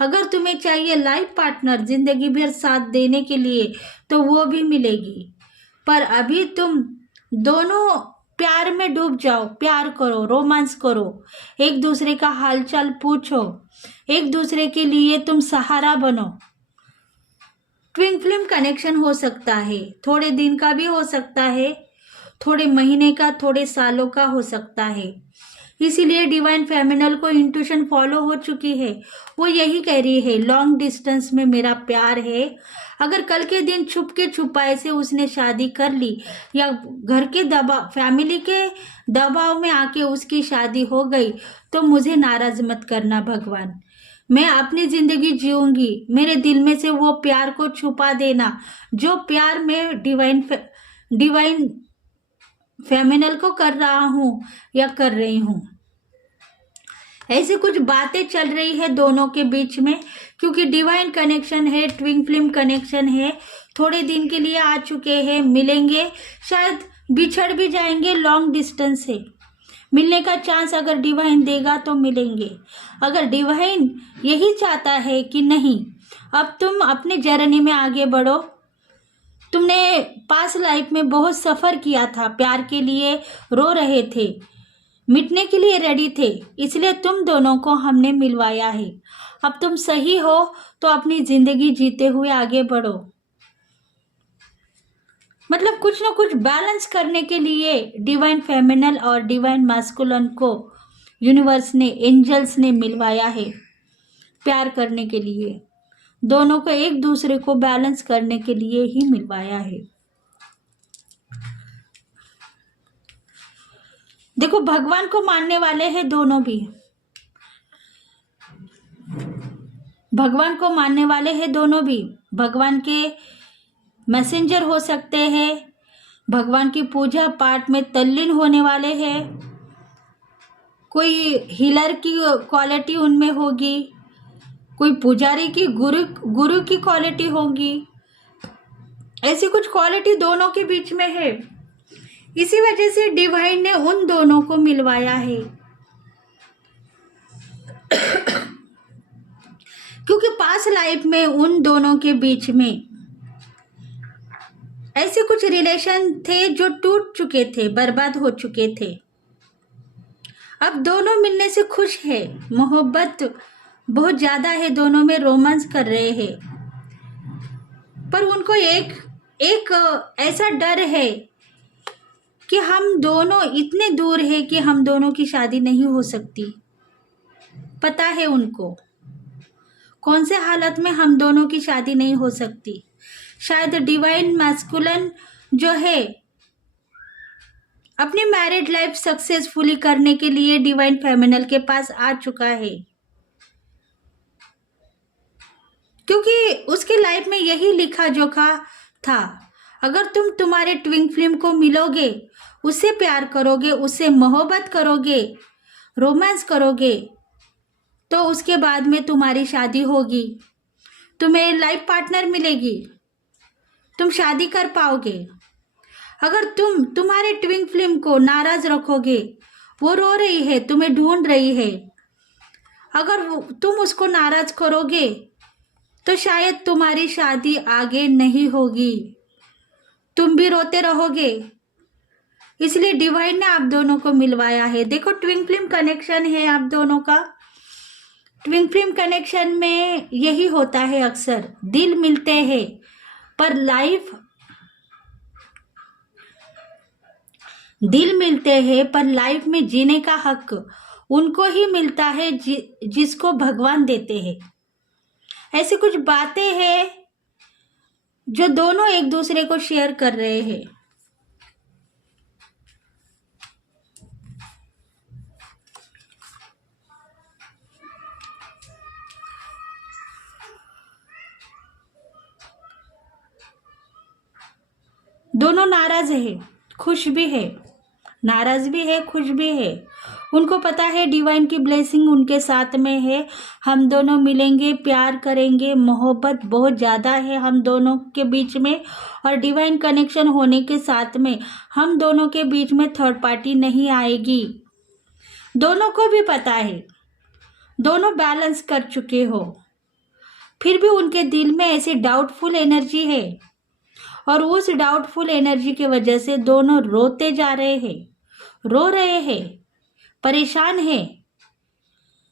अगर तुम्हें चाहिए लाइफ पार्टनर जिंदगी भर साथ देने के लिए तो वो भी मिलेगी। पर अभी तुम दोनों प्यार में डूब जाओ, प्यार करो, रोमांस करो, एक दूसरे का हालचाल पूछो, एक दूसरे के लिए तुम सहारा बनो। ट्विन फ्लेम कनेक्शन हो सकता है, थोड़े दिन का भी हो सकता है, थोड़े महीने का, थोड़े सालों का हो सकता है। इसीलिए डिवाइन फेमिनल को इंट्यूशन फॉलो हो चुकी है। वो यही कह रही है लॉन्ग डिस्टेंस में मेरा प्यार है। अगर कल के दिन छुप के छुपाए से उसने शादी कर ली या घर के दबाव, फैमिली के दबाव में आके उसकी शादी हो गई तो मुझे नाराज मत करना भगवान। मैं अपनी जिंदगी जीऊंगी। मेरे दिल में से वो प्यार को छुपा देना जो प्यार मैं डिवाइन फेमिनल को कर रहा हूं या कर रही हूं। ऐसे कुछ बातें चल रही है दोनों के बीच में, क्योंकि डिवाइन कनेक्शन है, ट्विन फ्लेम कनेक्शन है। थोड़े दिन के लिए आ चुके हैं, मिलेंगे, शायद बिछड़ भी जाएंगे। लॉन्ग डिस्टेंस है, मिलने का चांस अगर डिवाइन देगा तो मिलेंगे। अगर डिवाइन यही चाहता है कि नहीं अब तुम अपने जर्नी में आगे बढ़ो, तुमने पास लाइफ में बहुत सफ़र किया था, प्यार के लिए रो रहे थे, मिटने के लिए रेडी थे, इसलिए तुम दोनों को हमने मिलवाया है। अब तुम सही हो तो अपनी जिंदगी जीते हुए आगे बढ़ो। मतलब कुछ ना कुछ बैलेंस करने के लिए डिवाइन फेमिनल और डिवाइन मास्कुलिन को यूनिवर्स ने, एंजल्स ने मिलवाया है प्यार करने के लिए। दोनों को एक दूसरे को बैलेंस करने के लिए ही मिलवाया है। देखो, भगवान को मानने वाले हैं दोनों भी, भगवान को मानने वाले हैं दोनों भी। भगवान के मैसेंजर हो सकते हैं, भगवान की पूजा पाठ में तल्लीन होने वाले हैं, कोई हीलर की क्वालिटी उनमें होगी, कोई पुजारी की, गुरु की क्वालिटी होगी। ऐसी कुछ क्वालिटी दोनों के बीच में है। इसी वजह से डिवाइन ने उन दोनों को मिलवाया है, क्योंकि पास्ट लाइफ में उन दोनों के बीच में ऐसे कुछ रिलेशन थे जो टूट चुके थे, बर्बाद हो चुके थे। अब दोनों मिलने से खुश है, मोहब्बत बहुत ज्यादा है, दोनों में रोमांस कर रहे हैं। पर उनको एक ऐसा डर है कि हम दोनों इतने दूर है कि हम दोनों की शादी नहीं हो सकती। पता है उनको कौन से हालत में हम दोनों की शादी नहीं हो सकती। शायद डिवाइन मैस्कुलिन जो है अपनी मैरिड लाइफ सक्सेसफुली करने के लिए डिवाइन फेमिनल के पास आ चुका है, क्योंकि उसके लाइफ में यही लिखा जोखा था। अगर तुम तुम्हारे ट्विन फ्लेम को मिलोगे, उससे प्यार करोगे, उससे मोहब्बत करोगे, रोमांस करोगे, तो उसके बाद में तुम्हारी शादी होगी, तुम्हें लाइफ पार्टनर मिलेगी, तुम शादी कर पाओगे। अगर तुम तुम्हारे ट्विन फ्लेम को नाराज रखोगे, वो रो रही है, तुम्हें ढूंढ रही है, अगर तुम उसको नाराज करोगे तो शायद तुम्हारी शादी आगे नहीं होगी, तुम भी रोते रहोगे। इसलिए डिवाइन ने आप दोनों को मिलवाया है। देखो, ट्विन फ्लेम कनेक्शन है आप दोनों का। ट्विन फ्लेम कनेक्शन में यही होता है, अक्सर दिल मिलते हैं पर लाइफ में जीने का हक उनको ही मिलता है जिसको भगवान देते हैं। ऐसी कुछ बातें हैं जो दोनों एक दूसरे को शेयर कर रहे हैं। दोनों नाराज है, खुश भी है, नाराज भी है, खुश भी है। उनको पता है डिवाइन की ब्लेसिंग उनके साथ में है, हम दोनों मिलेंगे, प्यार करेंगे, मोहब्बत बहुत ज़्यादा है हम दोनों के बीच में। और डिवाइन कनेक्शन होने के साथ में हम दोनों के बीच में थर्ड पार्टी नहीं आएगी। दोनों को भी पता है, दोनों बैलेंस कर चुके हो, फिर भी उनके दिल में ऐसी डाउटफुल एनर्जी है, और उस डाउटफुल एनर्जी की वजह से दोनों रोते जा रहे हैं, रो रहे हैं, परेशान है।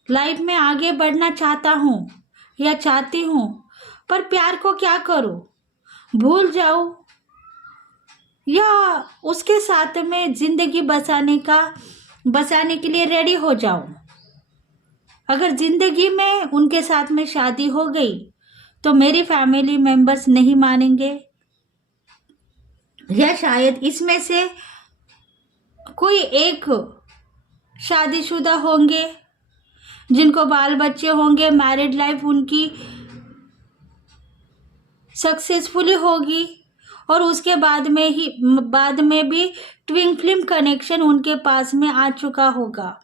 लाइफ में आगे बढ़ना चाहता हूँ या चाहती हूँ, पर प्यार को क्या करूँ, भूल जाऊँ या उसके साथ में जिंदगी बसाने के लिए रेडी हो जाऊँ। अगर जिंदगी में उनके साथ में शादी हो गई तो मेरी फैमिली मेंबर्स नहीं मानेंगे, या शायद इसमें से कोई एक शादीशुदा होंगे जिनको बाल बच्चे होंगे, मैरिड लाइफ उनकी सक्सेसफुली होगी, और उसके बाद में भी ट्विन फ्लेम कनेक्शन उनके पास में आ चुका होगा।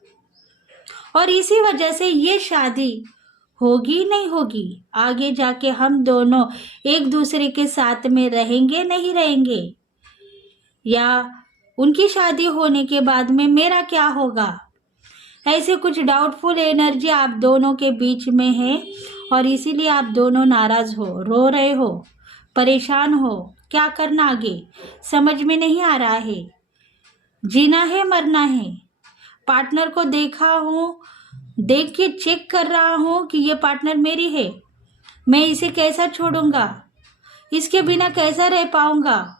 और इसी वजह से ये शादी होगी नहीं होगी, आगे जाके हम दोनों एक दूसरे के साथ में रहेंगे नहीं रहेंगे, या उनकी शादी होने के बाद में मेरा क्या होगा। ऐसे कुछ डाउटफुल एनर्जी आप दोनों के बीच में है, और इसीलिए आप दोनों नाराज हो, रो रहे हो, परेशान हो। क्या करना आगे समझ में नहीं आ रहा है, जीना है मरना है। पार्टनर को देख के चेक कर रहा हूँ कि ये पार्टनर मेरी है, मैं इसे कैसा छोड़ूंगा, इसके बिना कैसा रह पाऊंगा।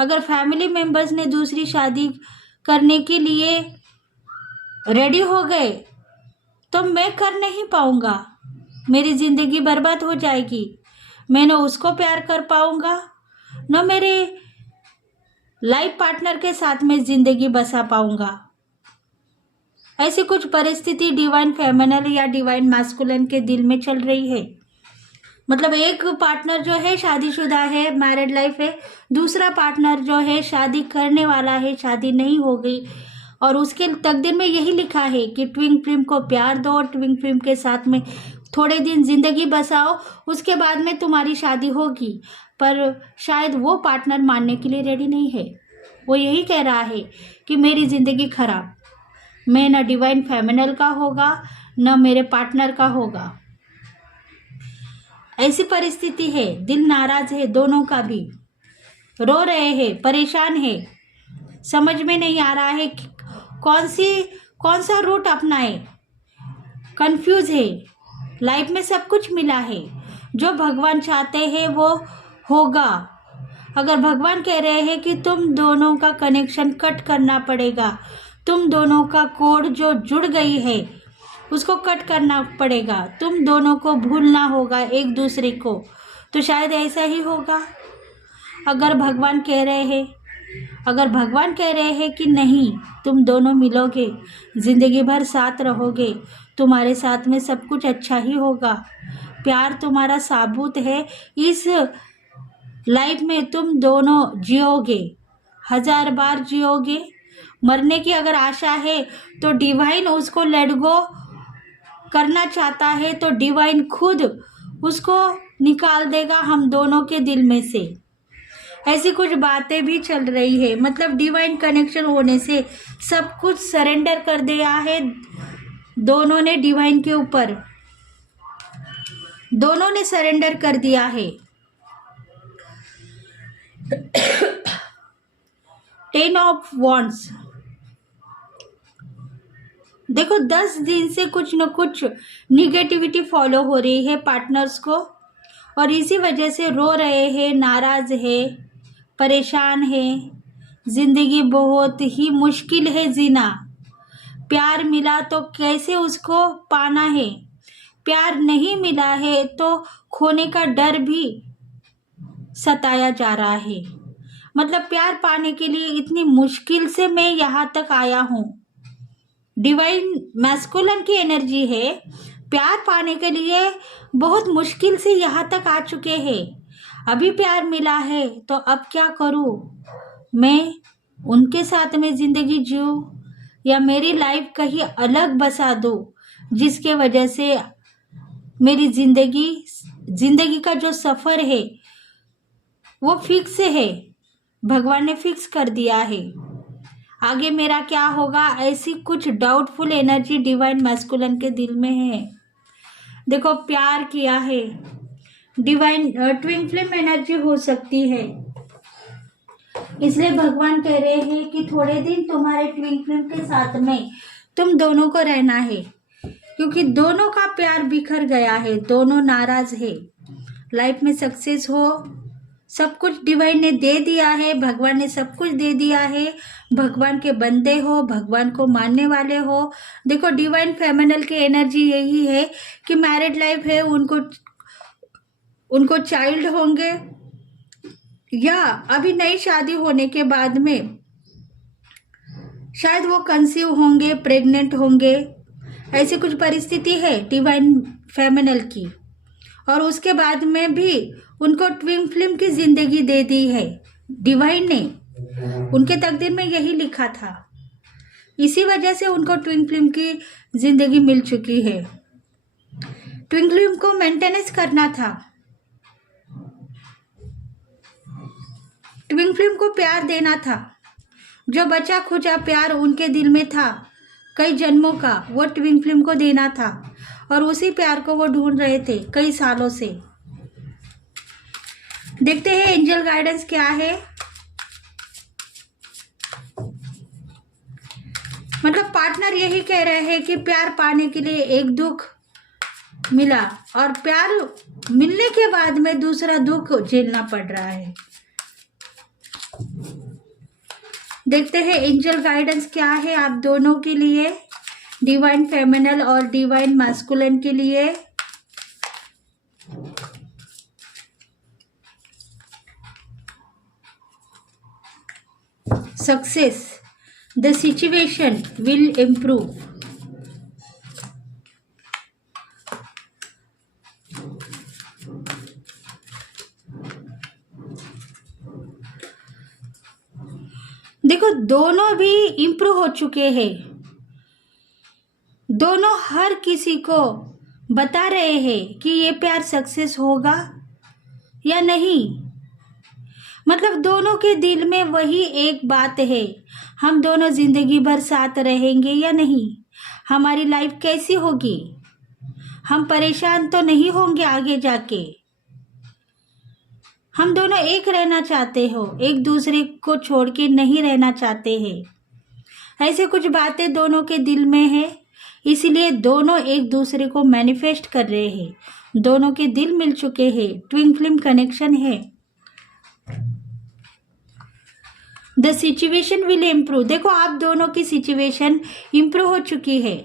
अगर फैमिली मेंबर्स ने दूसरी शादी करने के लिए रेडी हो गए तो मैं कर नहीं पाऊंगा, मेरी जिंदगी बर्बाद हो जाएगी। मैं न उसको प्यार कर पाऊंगा, न मेरे लाइफ पार्टनर के साथ में जिंदगी बसा पाऊंगा। ऐसी कुछ परिस्थिति डिवाइन फेमिनल या डिवाइन मैस्कुलिन के दिल में चल रही है। मतलब एक पार्टनर जो है शादीशुदा है, मैरिड लाइफ है, दूसरा पार्टनर जो है शादी करने वाला है, शादी नहीं हो गई, और उसके तकदीर में यही लिखा है कि ट्विन फ्लेम को प्यार दो और ट्विन फ्लेम के साथ में थोड़े दिन जिंदगी बसाओ, उसके बाद में तुम्हारी शादी होगी। पर शायद वो पार्टनर मानने के लिए रेडी नहीं है। वो यही कह रहा है कि मेरी ज़िंदगी खराब, मैं न डिवाइन फेमिनल का होगा न मेरे पार्टनर का होगा। ऐसी परिस्थिति है, दिल नाराज है, दोनों का भी रो रहे हैं, परेशान है, समझ में नहीं आ रहा है कि कौन सा रूट अपनाए, कंफ्यूज है। लाइफ में सब कुछ मिला है, जो भगवान चाहते हैं वो होगा। अगर भगवान कह रहे हैं कि तुम दोनों का कनेक्शन कट करना पड़ेगा, तुम दोनों का कोड जो जुड़ गई है उसको कट करना पड़ेगा, तुम दोनों को भूलना होगा एक दूसरे को, तो शायद ऐसा ही होगा। अगर भगवान कह रहे हैं कि नहीं, तुम दोनों मिलोगे, जिंदगी भर साथ रहोगे, तुम्हारे साथ में सब कुछ अच्छा ही होगा, प्यार तुम्हारा साबुत है, इस लाइफ में तुम दोनों जियोगे, 1000 बार जियोगे। मरने की अगर आशा है तो डिवाइन उसको लेट गो करना चाहता है तो डिवाइन खुद उसको निकाल देगा हम दोनों के दिल में से। ऐसी कुछ बातें भी चल रही है। मतलब डिवाइन कनेक्शन होने से सब कुछ सरेंडर कर दिया है दोनों ने, डिवाइन के ऊपर दोनों ने सरेंडर कर दिया है। 10 ऑफ वॉन्ड्स, देखो 10 दिन से कुछ न कुछ निगेटिविटी फॉलो हो रही है पार्टनर्स को, और इसी वजह से रो रहे हैं, नाराज है, परेशान है, जिंदगी बहुत ही मुश्किल है जीना। प्यार मिला तो कैसे उसको पाना है, प्यार नहीं मिला है तो खोने का डर भी सताया जा रहा है। मतलब प्यार पाने के लिए इतनी मुश्किल से मैं यहाँ तक आया हूँ। डिवाइन मैस्कुलिन की एनर्जी है, प्यार पाने के लिए बहुत मुश्किल से यहाँ तक आ चुके हैं, अभी प्यार मिला है तो अब क्या करूँ, मैं उनके साथ में ज़िंदगी जीऊँ या मेरी लाइफ कहीं अलग बसा दूँ, जिसके वजह से मेरी ज़िंदगी का जो सफ़र है वो फिक्स है, भगवान ने फिक्स कर दिया है। आगे मेरा क्या होगा, ऐसी कुछ डाउटफुल एनर्जी डिवाइन मैस्कुलिन के दिल में है। देखो प्यार किया है, डिवाइन ट्विन फ्लेम एनर्जी हो सकती है, इसलिए भगवान कह रहे हैं कि थोड़े दिन तुम्हारे ट्विन फ्लेम के साथ में तुम दोनों को रहना है, क्योंकि दोनों का प्यार बिखर गया है, दोनों नाराज है। लाइफ में सक्सेस हो, सब कुछ डिवाइन ने दे दिया है, भगवान ने सब कुछ दे दिया है, भगवान के बंदे हो, भगवान को मानने वाले हो। देखो डिवाइन फेमिनल की एनर्जी यही है कि मैरिड लाइफ है, उनको चाइल्ड होंगे या अभी नई शादी होने के बाद में शायद वो कंसीव होंगे, प्रेग्नेंट होंगे, ऐसी कुछ परिस्थिति है डिवाइन फेमिनल की। और उसके बाद में भी उनको ट्विन फ्लेम की जिंदगी दे दी है डिवाइन ने, उनके तकदीर में यही लिखा था, इसी वजह से उनको ट्विन फ्लेम की जिंदगी मिल चुकी है। ट्विन फ्लेम को मेंटेनेंस करना था, ट्विन फ्लेम को प्यार देना था, जो बचा खुचा प्यार उनके दिल में था कई जन्मों का, वो ट्विन फ्लेम को देना था, और उसी प्यार को वो ढूंढ रहे थे कई सालों से। देखते हैं एंजल गाइडेंस क्या है। मतलब पार्टनर यही कह रहे हैं कि प्यार पाने के लिए एक दुख मिला और प्यार मिलने के बाद में दूसरा दुख झेलना पड़ रहा है। देखते हैं एंजल गाइडेंस क्या है आप दोनों के लिए, डिवाइन फेमिनल और डिवाइन मैस्कुलिन के लिए। Success, the situation will improve. देखो दोनों भी इम्प्रूव हो चुके हैं, दोनों हर किसी को बता रहे हैं कि ये प्यार सक्सेस होगा या नहीं। मतलब दोनों के दिल में वही एक बात है, हम दोनों जिंदगी भर साथ रहेंगे या नहीं, हमारी लाइफ कैसी होगी, हम परेशान तो नहीं होंगे आगे जाके, हम दोनों एक रहना चाहते हो, एक दूसरे को छोड़ के नहीं रहना चाहते हैं। ऐसे कुछ बातें दोनों के दिल में है, इसीलिए दोनों एक दूसरे को मैनिफेस्ट कर रहे हैं, दोनों के दिल मिल चुके हैं, ट्विन फ्लेम कनेक्शन है। द सिचुएशन विल इम्प्रूव, देखो आप दोनों की सिचुएशन इम्प्रूव हो चुकी है।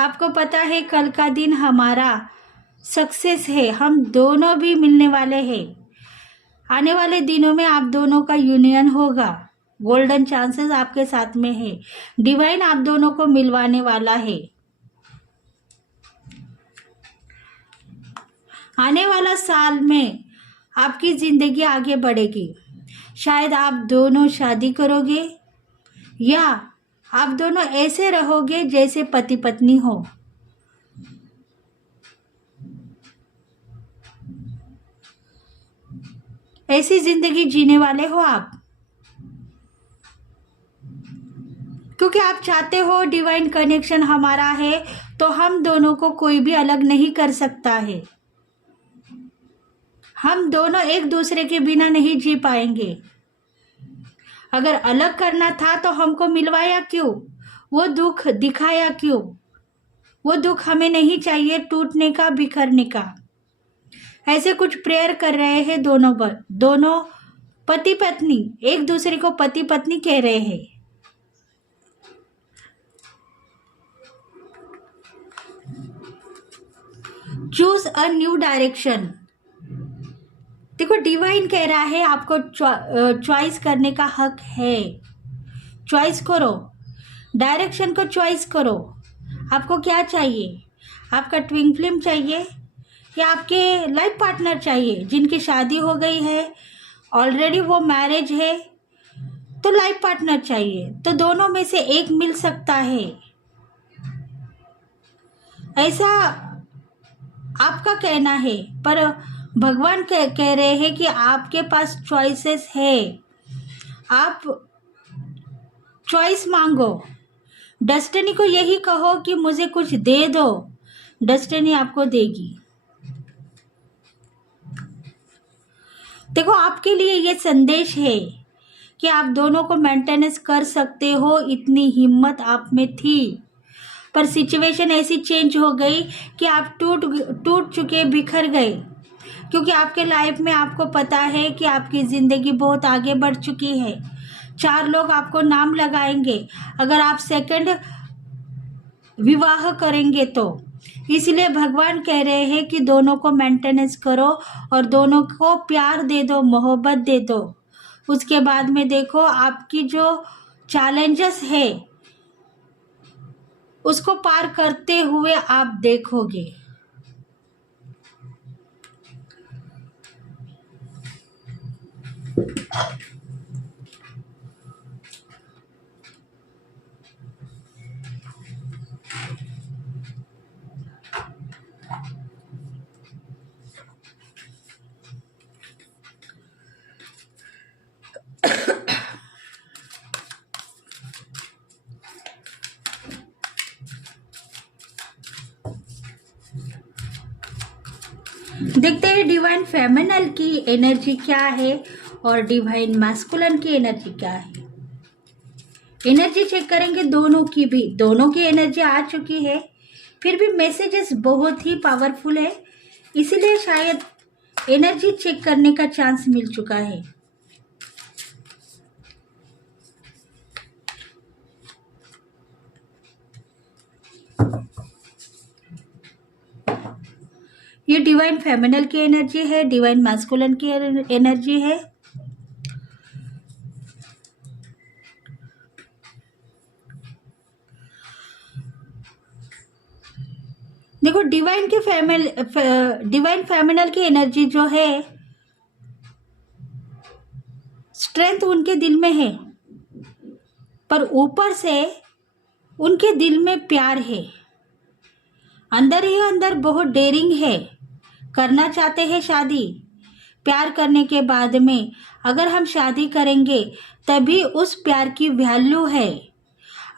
आपको पता है कल का दिन हमारा सक्सेस है, हम दोनों भी मिलने वाले हैं। आने वाले दिनों में आप दोनों का यूनियन होगा, गोल्डन चांसेस आपके साथ में है, डिवाइन आप दोनों को मिलवाने वाला है। आने वाला साल में आपकी जिंदगी आगे बढ़ेगी, शायद आप दोनों शादी करोगे या आप दोनों ऐसे रहोगे जैसे पति पत्नी हो। ऐसी जिंदगी जीने वाले हो आप, क्योंकि आप चाहते हो डिवाइन कनेक्शन हमारा है तो हम दोनों को कोई भी अलग नहीं कर सकता है, हम दोनों एक दूसरे के बिना नहीं जी पाएंगे। अगर अलग करना था तो हमको मिलवाया क्यों, वो दुख दिखाया क्यों, वो दुख हमें नहीं चाहिए, टूटने का बिखरने का। ऐसे कुछ प्रेयर कर रहे हैं दोनों पति पत्नी, एक दूसरे को पति पत्नी कह रहे हैं। चूज अ न्यू डायरेक्शन, देखो डिवाइन कह रहा है आपको चॉइस करने का हक है, चॉइस करो, डायरेक्शन को चॉइस करो। आपको क्या चाहिए, आपका ट्विन फ्लेम चाहिए या आपके लाइफ पार्टनर चाहिए जिनकी शादी हो गई है, ऑलरेडी वो मैरिज है, तो लाइफ पार्टनर चाहिए, तो दोनों में से एक मिल सकता है। ऐसा आपका कहना है, पर भगवान कह रहे हैं कि आपके पास चॉइसेस है, आप चॉइस मांगो, डेस्टिनी को यही कहो कि मुझे कुछ दे दो, डेस्टिनी आपको देगी। देखो आपके लिए ये संदेश है कि आप दोनों को मेंटेनेंस कर सकते हो, इतनी हिम्मत आप में थी, पर सिचुएशन ऐसी चेंज हो गई कि आप टूट चुके, बिखर गए, क्योंकि आपके लाइफ में आपको पता है कि आपकी ज़िंदगी बहुत आगे बढ़ चुकी है। 4 लोग आपको नाम लगाएंगे अगर आप सेकंड विवाह करेंगे तो। इसलिए भगवान कह रहे हैं कि दोनों को मेंटेनेंस करो और दोनों को प्यार दे दो, मोहब्बत दे दो। उसके बाद में देखो आपकी जो चैलेंजेस है उसको पार करते हुए आप देखोगे। देखते हैं डिवाइन फेमिनल की एनर्जी क्या है और डिवाइन मैस्कुलिन की एनर्जी क्या है। एनर्जी चेक करेंगे दोनों की भी, दोनों की एनर्जी आ चुकी है, फिर भी मैसेजेस बहुत ही पावरफुल है, इसीलिए शायद एनर्जी चेक करने का चांस मिल चुका है। ये डिवाइन फेमिनल की एनर्जी है, डिवाइन मैस्कुलिन की एनर्जी है। देखो डिवाइन फेमिनल की एनर्जी जो है, स्ट्रेंथ उनके दिल में है, पर ऊपर से उनके दिल में प्यार है। अंदर ही अंदर बहुत डेयरिंग है, करना चाहते हैं शादी। प्यार करने के बाद में अगर हम शादी करेंगे तभी उस प्यार की वैल्यू है।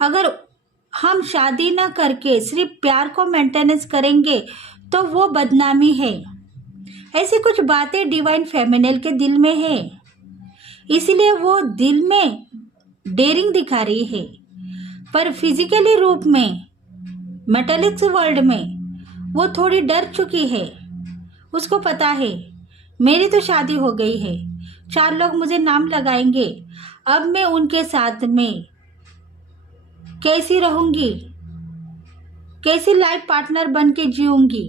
अगर हम शादी ना करके सिर्फ प्यार को मेंटेनेंस करेंगे तो वो बदनामी है। ऐसी कुछ बातें डिवाइन फेमिनल के दिल में है, इसलिए वो दिल में डेयरिंग दिखा रही है, पर फिजिकली रूप में मेटालिक्स वर्ल्ड में वो थोड़ी डर चुकी है। उसको पता है मेरी तो शादी हो गई है, 4 लोग मुझे नाम लगाएंगे, अब मैं उनके साथ में कैसी रहूंगी, कैसी लाइफ पार्टनर बन के जीऊंगी।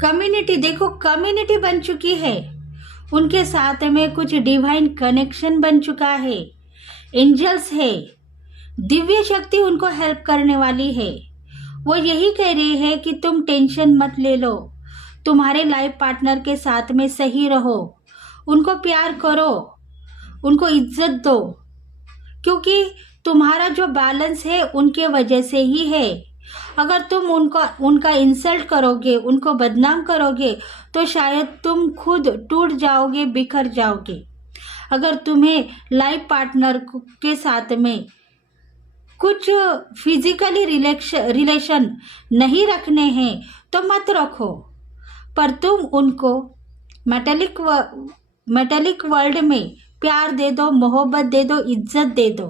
कम्युनिटी देखो, कम्युनिटी बन चुकी है, उनके साथ में कुछ डिवाइन कनेक्शन बन चुका है, एंजल्स है, दिव्य शक्ति उनको हेल्प करने वाली है। वो यही कह रही है कि तुम टेंशन मत ले लो, तुम्हारे लाइफ पार्टनर के साथ में सही रहो, उनको प्यार करो, उनको इज्जत दो, क्योंकि तुम्हारा जो बैलेंस है उनके वजह से ही है। अगर तुम उनका इंसल्ट करोगे, उनको बदनाम करोगे, तो शायद तुम खुद टूट जाओगे, बिखर जाओगे। अगर तुम्हें लाइफ पार्टनर के साथ में कुछ फिजिकली रिलेशन नहीं रखने हैं तो मत रखो, पर तुम उनको मेटालिक वर्ल्ड में प्यार दे दो, मोहब्बत दे दो, इज्जत दे दो,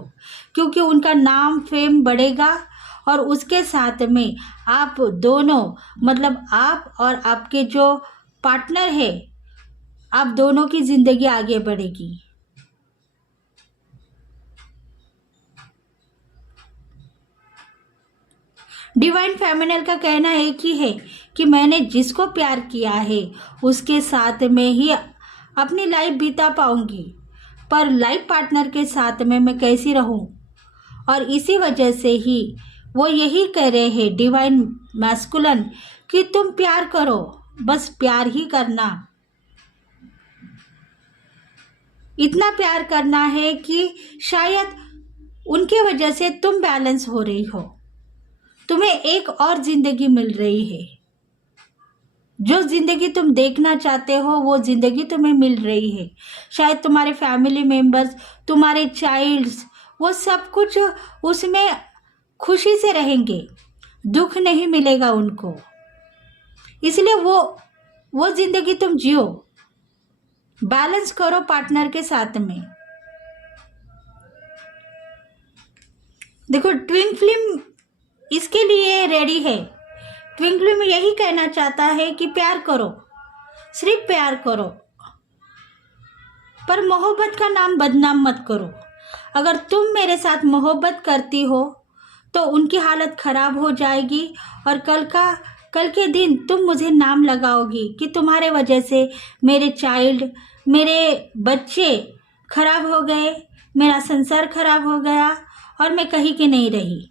क्योंकि उनका नाम फेम बढ़ेगा और उसके साथ में आप दोनों, मतलब आप और आपके जो पार्टनर है, आप दोनों की जिंदगी आगे बढ़ेगी। डिवाइन फेमिनल का कहना एक ही है कि मैंने जिसको प्यार किया है उसके साथ में ही अपनी लाइफ बिता पाऊंगी, पर लाइफ पार्टनर के साथ में मैं कैसी रहूं। और इसी वजह से ही वो यही कह रहे हैं डिवाइन मैस्कुलिन कि तुम प्यार करो, बस प्यार ही करना, इतना प्यार करना है कि शायद उनके वजह से तुम बैलेंस हो रही हो, तुम्हें एक और जिंदगी मिल रही है, जो जिंदगी तुम देखना चाहते हो वो जिंदगी तुम्हें मिल रही है। शायद तुम्हारे फैमिली मेंबर्स, तुम्हारे चाइल्ड्स, वो सब कुछ उसमें खुशी से रहेंगे, दुख नहीं मिलेगा उनको, इसलिए वो जिंदगी तुम जियो, बैलेंस करो पार्टनर के साथ में। देखो ट्विन फ्लेम इसके लिए रेडी है। ट्विन फ्लेम यही कहना चाहता है कि प्यार करो, सिर्फ प्यार करो, पर मोहब्बत का नाम बदनाम मत करो। अगर तुम मेरे साथ मोहब्बत करती हो तो उनकी हालत खराब हो जाएगी और कल के दिन तुम मुझे नाम लगाओगी कि तुम्हारे वजह से मेरे चाइल्ड, मेरे बच्चे खराब हो गए, मेरा संसार खराब हो गया और मैं कहीं की नहीं रही।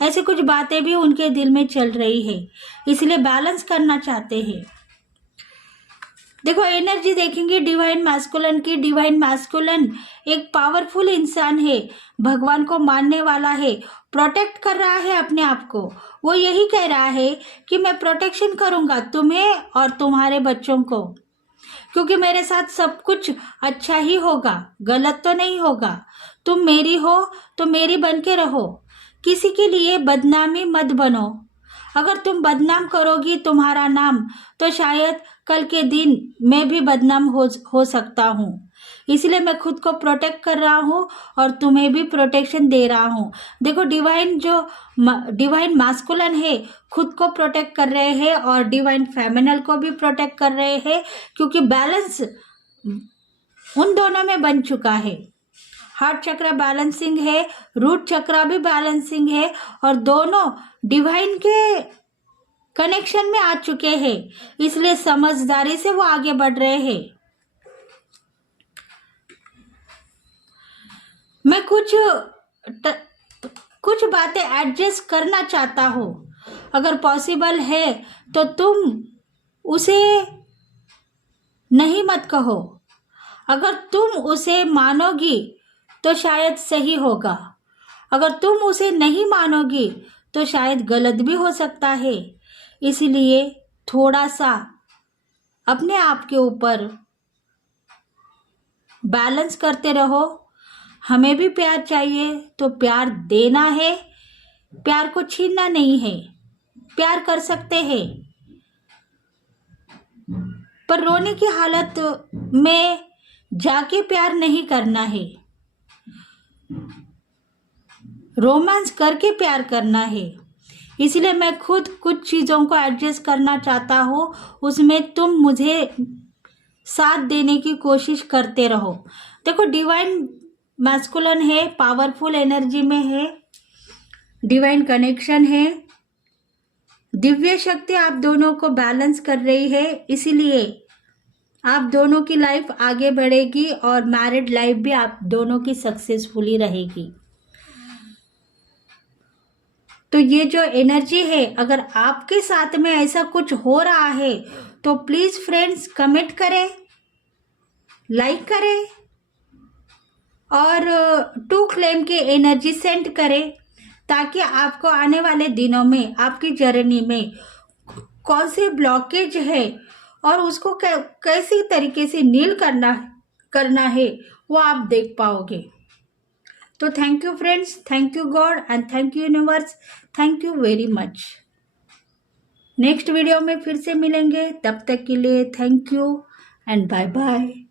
ऐसे कुछ बातें भी उनके दिल में चल रही है, इसलिए बैलेंस करना चाहते हैं। देखो एनर्जी देखेंगे डिवाइन मैस्कुलिन की। डिवाइन मैस्कुलिन एक पावरफुल इंसान है, भगवान को मानने वाला है, प्रोटेक्ट कर रहा है अपने आप को। वो यही कह रहा है कि मैं प्रोटेक्शन करूंगा तुम्हें और तुम्हारे बच्चों को, क्योंकि मेरे साथ सब कुछ अच्छा ही होगा, गलत तो नहीं होगा। तुम मेरी हो तो मेरी बन के रहो, किसी के लिए बदनामी मत बनो। अगर तुम बदनाम करोगी तुम्हारा नाम, तो शायद कल के दिन मैं भी बदनाम हो सकता हूँ। इसलिए मैं खुद को प्रोटेक्ट कर रहा हूँ और तुम्हें भी प्रोटेक्शन दे रहा हूँ। देखो डिवाइन मैस्कुलिन है, खुद को प्रोटेक्ट कर रहे हैं और डिवाइन फेमिनल को भी प्रोटेक्ट कर रहे हैं, क्योंकि बैलेंस उन दोनों में बन चुका है। हार्ट चक्र बैलेंसिंग है, रूट चक्र भी बैलेंसिंग है और दोनों डिवाइन के कनेक्शन में आ चुके हैं, इसलिए समझदारी से वो आगे बढ़ रहे हैं। मैं कुछ बातें एडजस्ट करना चाहता हूँ, अगर पॉसिबल है तो तुम उसे नहीं मत कहो, अगर तुम उसे मानोगी तो शायद सही होगा, अगर तुम उसे नहीं मानोगी तो शायद गलत भी हो सकता है। इसलिए थोड़ा सा अपने आप के ऊपर बैलेंस करते रहो। हमें भी प्यार चाहिए तो प्यार देना है, प्यार को छीनना नहीं है। प्यार कर सकते हैं पर रोने की हालत में जाके प्यार नहीं करना है, रोमांस करके प्यार करना है। इसलिए मैं खुद कुछ चीज़ों को एडजस्ट करना चाहता हूँ, उसमें तुम मुझे साथ देने की कोशिश करते रहो। देखो डिवाइन मैस्कुलिन है, पावरफुल एनर्जी में है, डिवाइन कनेक्शन है, दिव्य शक्ति आप दोनों को बैलेंस कर रही है, इसीलिए आप दोनों की लाइफ आगे बढ़ेगी और मैरिड लाइफ भी आप दोनों की सक्सेसफुली रहेगी। तो ये जो एनर्जी है, अगर आपके साथ में ऐसा कुछ हो रहा है तो प्लीज फ्रेंड्स कमेंट करें, लाइक करें और टू क्लेम की एनर्जी सेंड करें, ताकि आपको आने वाले दिनों में आपकी जर्नी में कौन से ब्लॉकेज है और उसको कैसी तरीके से नील करना है वो आप देख पाओगे। तो thank you friends, thank you God and thank you universe, thank you very much. Next video में फिर से मिलेंगे, तब तक के लिए thank you and bye bye.